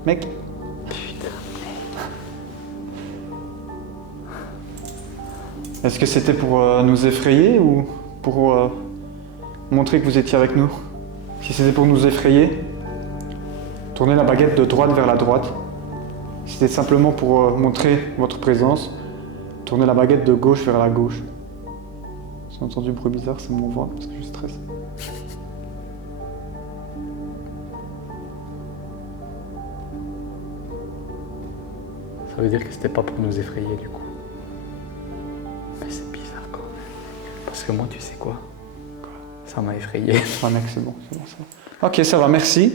Mec. Est-ce que c'était pour nous effrayer ou pour montrer que vous étiez avec nous? Si c'était pour nous effrayer, tournez la baguette de droite vers la droite. Si c'était simplement pour montrer votre présence, tournez la baguette de gauche vers la gauche. J'ai entendu du bruit bizarre, c'est mon ventre parce que je stresse. Ça veut dire que c'était pas pour nous effrayer, du coup. Mais c'est bizarre, quand même. Parce que moi, tu sais quoi? Ça m'a effrayé. Ah mec, c'est bon, ça va. Ok, ça va, merci.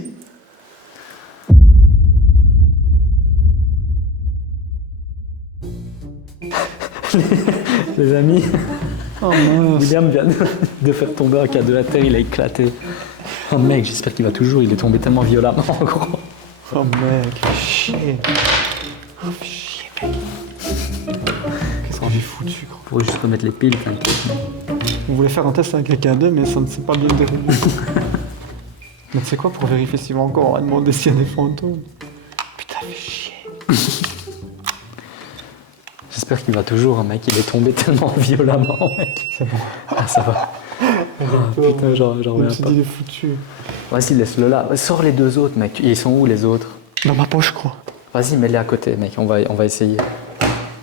Les amis, Oh mince. William vient de faire tomber un cadeau à terre, il a éclaté. Oh mec, j'espère qu'il va toujours, il est tombé tellement violemment, en gros. Oh mec, chier. Oh chier, mec. Qu'est-ce que j'ai foutu, gros. Faut juste remettre les piles, t'inquiète. On voulait faire un test avec quelqu'un d'eux, mais ça ne s'est pas bien déroulé. Mais tu sais quoi, pour vérifier s'il va encore, on va demander s'il y a des fantômes. Putain, fais chier. J'espère qu'il va toujours, mec, il est tombé tellement violemment, mec. C'est bon. Ah, ça va. Putain, j'en Je me reviens suis pas. dit, il est foutu. Vas-y, laisse-le là. Sors les deux autres, mec. Ils sont où, les autres? Dans ma poche, je crois. Vas-y, mets-les à côté, mec. On va essayer.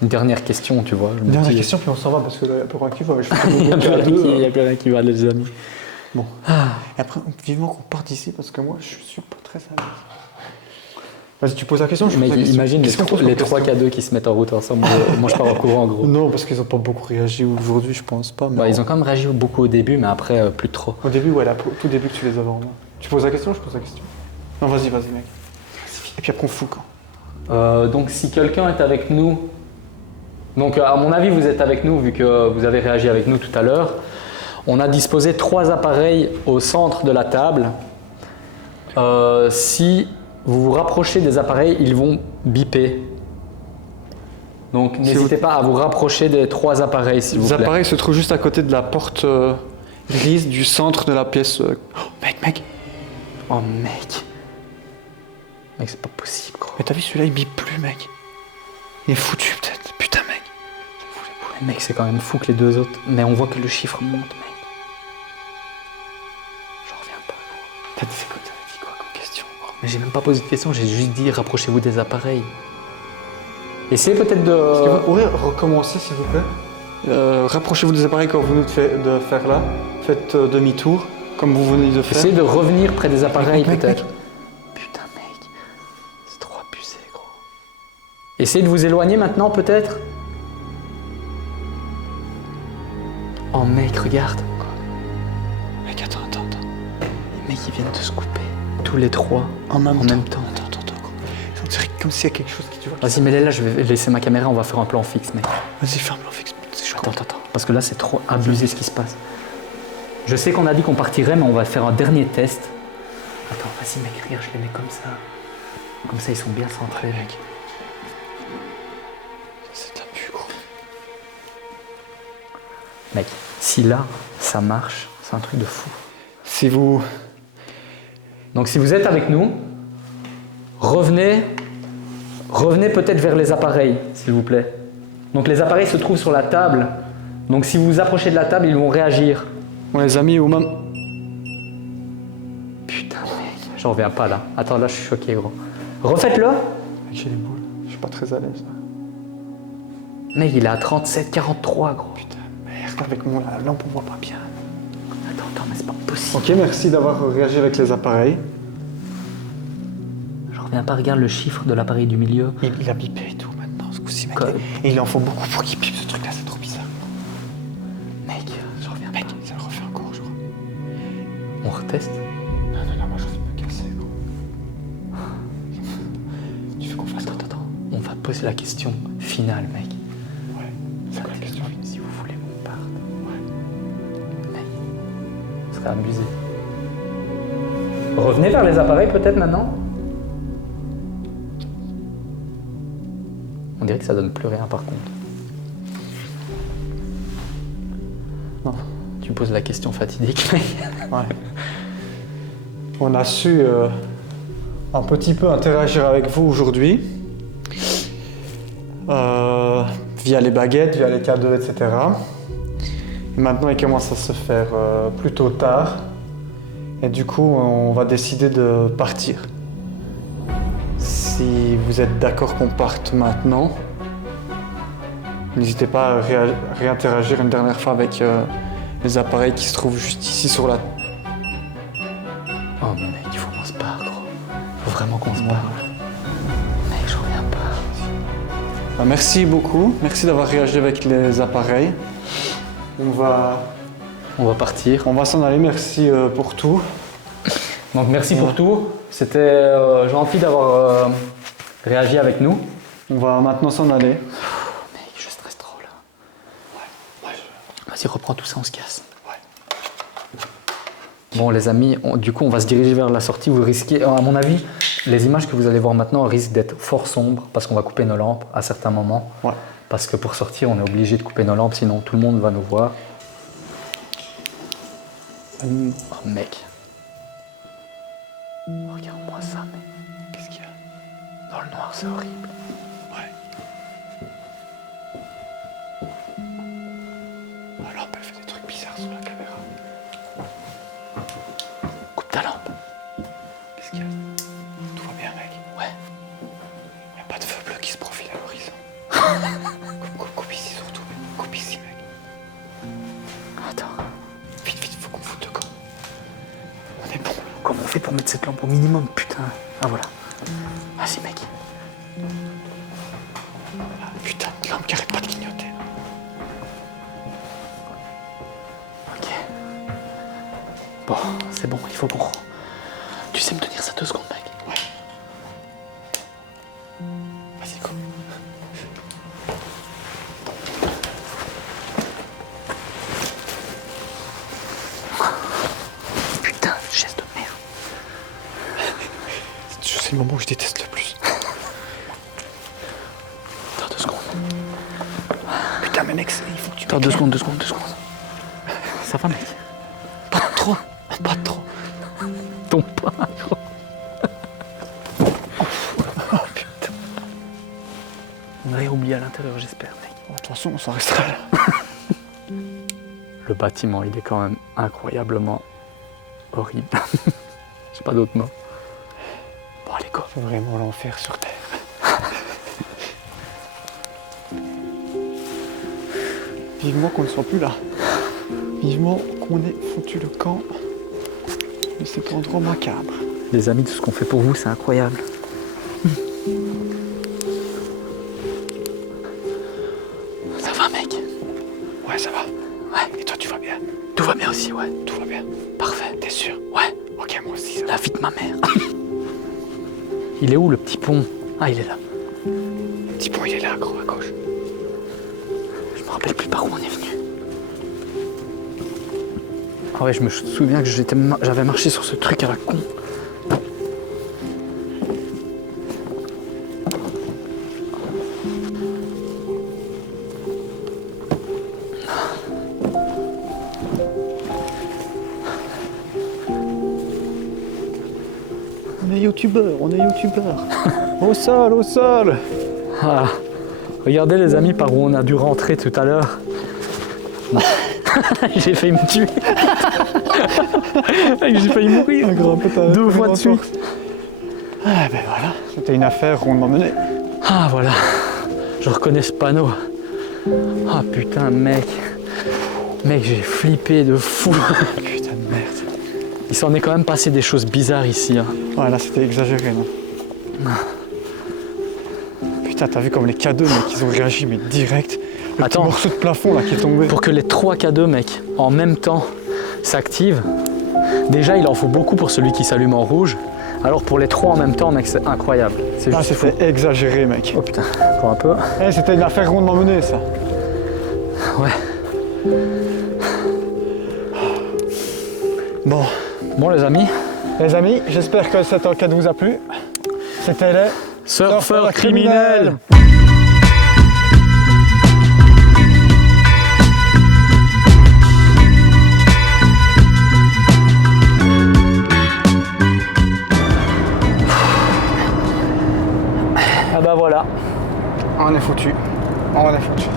Une dernière question, tu vois. Une dernière question, puis on s'en va, parce que là, il y a plus rien qui va. Il n'y a plus rien qui va, les amis. Bon. Et après, vivement qu'on parte d'ici, parce que moi, je suis pas très à l'aise. Vas-y, tu poses la question, je pose Mec, la question. imagine Qu'est-ce qu'on pose les comme trois question cadeaux qui se mettent en route ensemble. Moi, je pars en courant, en gros. Non, parce qu'ils ont pas beaucoup réagi aujourd'hui, je pense pas. Mais Bah, ils ont quand même réagi beaucoup au début, mais après, plus trop. Au début, ouais, au tout début que tu les avais en main. Tu poses la question, je pose la question. Non, vas-y, mec. Et puis après, on fout quand. Donc, si quelqu'un est avec nous... Donc, à mon avis, vous êtes avec nous, vu que vous avez réagi avec nous tout à l'heure. On a disposé 3 appareils au centre de la table. Si vous vous rapprochez des appareils, ils vont biper. Donc, n'hésitez pas à vous rapprocher des 3 appareils, s'il vous Les plaît. appareils se trouvent juste à côté de la porte grise du centre de la pièce. Oh, mec. Oh, mec. Mec, c'est pas possible, gros. Mais t'as vu, celui-là, il bip plus, mec. Il est foutu, peut-être. Putain, mec. Mais mec, c'est quand même fou que les deux autres... Mais on voit que le chiffre monte, mec. J'en reviens pas, gros. T'as dit quoi comme question? Mais j'ai même pas posé de question, j'ai juste dit rapprochez-vous des appareils. Essayez peut-être Est-ce que vous de... pourrez recommencer, s'il vous plaît? Rapprochez-vous des appareils comme vous venez de faire là. Faites demi-tour, comme vous venez de faire. Essayez de revenir près des appareils, Mec, peut-être. Putain, mec. C'est trop abusé, gros. Essayez de vous éloigner maintenant, peut-être. Oh, mec, regarde. Mec, attends. Les mecs, ils viennent de se couper. Tous les 3. En même temps. Attends. On dirait comme s'il y a quelque chose qui tu vois. Vas-y, mets-les là, je vais laisser ma caméra, on va faire un plan fixe, mec. Vas-y, ferme-le, fixe. Attends. Parce que là, c'est trop abusé ce qui se passe. Je sais qu'on a dit qu'on partirait, mais on va faire un dernier test. Attends, vas-y, mec, regarde, je les mets comme ça. Comme ça, ils sont bien centrés, mec. C'est de la pu, gros. Mec, si là, ça marche, c'est un truc de fou. Si vous... Donc, si vous êtes avec nous, Revenez peut-être vers les appareils, s'il vous plaît. Donc les appareils se trouvent sur la table. Donc si vous vous approchez de la table, ils vont réagir. Bon les amis, ou même... Putain mec, j'en reviens pas là. Attends, là je suis choqué gros. Refaites-le. J'ai les boules, je suis pas très à l'aise. Mec, il est à 37, 43 gros. Putain, merde, avec mon la lampe on voit pas bien. Attends, mais c'est pas possible. Ok, merci d'avoir réagi avec les appareils. Je reviens pas, regarde le chiffre de l'appareil du milieu. Il a bipé et tout maintenant, ce coup-ci mec. Quoi? Et il en faut beaucoup pour qu'il pipe ce truc là, c'est trop bizarre. Mec, je reviens Mec, ça le refait encore je crois. On reteste. Non, moi je vais me casser gros. Tu veux qu'on fasse Attends. On va poser la question finale, mec. Ouais, c'est quoi la question? Si vous voulez qu'on parte. Ouais. Mec, ce serait abusé. Revenez vers les appareils peut-être maintenant. On dirait que ça donne plus rien par contre. Non. Tu poses la question fatidique, mec. Ouais. On a su un petit peu interagir avec vous aujourd'hui. Via les baguettes, via les cadeaux, etc. Et maintenant, il commence à se faire plutôt tard. Et du coup, on va décider de partir. Si vous êtes d'accord qu'on parte maintenant, n'hésitez pas à réinteragir une dernière fois avec les appareils qui se trouvent juste ici sur la... Oh mec, il faut qu'on se parle, gros. Faut vraiment qu'on se parle. Mec, je reviens pas. Merci beaucoup, merci d'avoir réagi avec les appareils. On va s'en aller, merci pour tout. Donc merci pour tout. C'était gentil d'avoir réagi avec nous. On va maintenant s'en aller. Mec, je stresse trop là. Vas-y, reprends tout ça, on se casse. Bon les amis, du coup on va se diriger vers la sortie. Vous risquez, à mon avis, les images que vous allez voir maintenant risquent d'être fort sombres parce qu'on va couper nos lampes à certains moments. Ouais. Parce que pour sortir, on est obligé de couper nos lampes, sinon tout le monde va nous voir. Oh mec. Regarde-moi ça, mec. Qu'est-ce qu'il y a? Dans le noir, c'est horrible. Ouais. Alors, elle fait des trucs bizarres sur la caméra. Coupe ta lampe. Qu'est-ce qu'il y a? Tout va bien, mec? Ouais. Il n'y a pas de feu bleu qui se profile à l'horizon. Coupe ici surtout, mec. Coupe ici, mec. Attends. Vite, faut qu'on foute de camp. On est bon. Comment on fait pour mettre cette lampe au minimum, putain? Ah voilà. Vas-y, mec. Ah, putain, une lampe qui arrête pas de clignoter. Ok. Bon, c'est bon, il faut qu'on... Tu sais me tenir ça 2 secondes, mec? Ouais. Vas-y, go. Putain, geste de merde. C'est le moment où je déteste le plus. Attends 2 secondes. Putain, mais mec, il faut que tu... Attends 2 secondes. Ça va, mec? Pas trop. Pas trop. Tombe pas, gros. Oh putain. On n'a rien oublié à l'intérieur, j'espère, mec. Attention, on s'en restera là. Le bâtiment, il est quand même incroyablement horrible. J'ai pas d'autres mots. Bon, allez, go. C'est vraiment l'enfer sur Terre. Vivement qu'on ne soit plus là. Vivement qu'on ait foutu le camp de cet endroit macabre. Les amis, tout ce qu'on fait pour vous, c'est incroyable. Ça va, mec? Ouais, ça va. Ouais. Et toi, tu vas bien? Tout va bien aussi, ouais. Tout va bien. Parfait. T'es sûr? Ouais. Ok, moi aussi. Ça va. La vie de ma mère. Il est où, le petit pont? Ah, il est là. Le petit pont, il est là, gros, à gauche. Je me rappelle plus par où on est venu. Ah ouais, je me souviens que j'avais marché sur ce truc à la con. On est youtubeur, on est youtubeur. Au sol, au sol. Ah. Regardez les amis par où on a dû rentrer tout à l'heure. J'ai failli me tuer. J'ai failli mourir. 2 fois de suite. Ah ben voilà, c'était une affaire rondement menée. Ah voilà. Je reconnais ce panneau. Ah putain mec. Mec j'ai flippé de fou. Putain de merde. Il s'en est quand même passé des choses bizarres ici. Hein. Ouais là c'était exagéré non. Putain t'as vu comme les K2 mec ils ont réagi mais direct. Le petit Attends. morceau de plafond là qui est tombé. Pour que les 3 K2 mec en même temps s'activent, déjà il en faut beaucoup pour celui qui s'allume en rouge. Alors pour les 3 en même temps mec c'est incroyable. C'est Ah juste fou. c'était exagéré mec. Oh putain, encore un peu. Eh c'était une affaire rondement menée ça. Ouais. Bon. Bon les amis, j'espère que cette enquête vous a plu. C'était les surfeurs criminels. Ah bah voilà. On est foutu. On est foutu.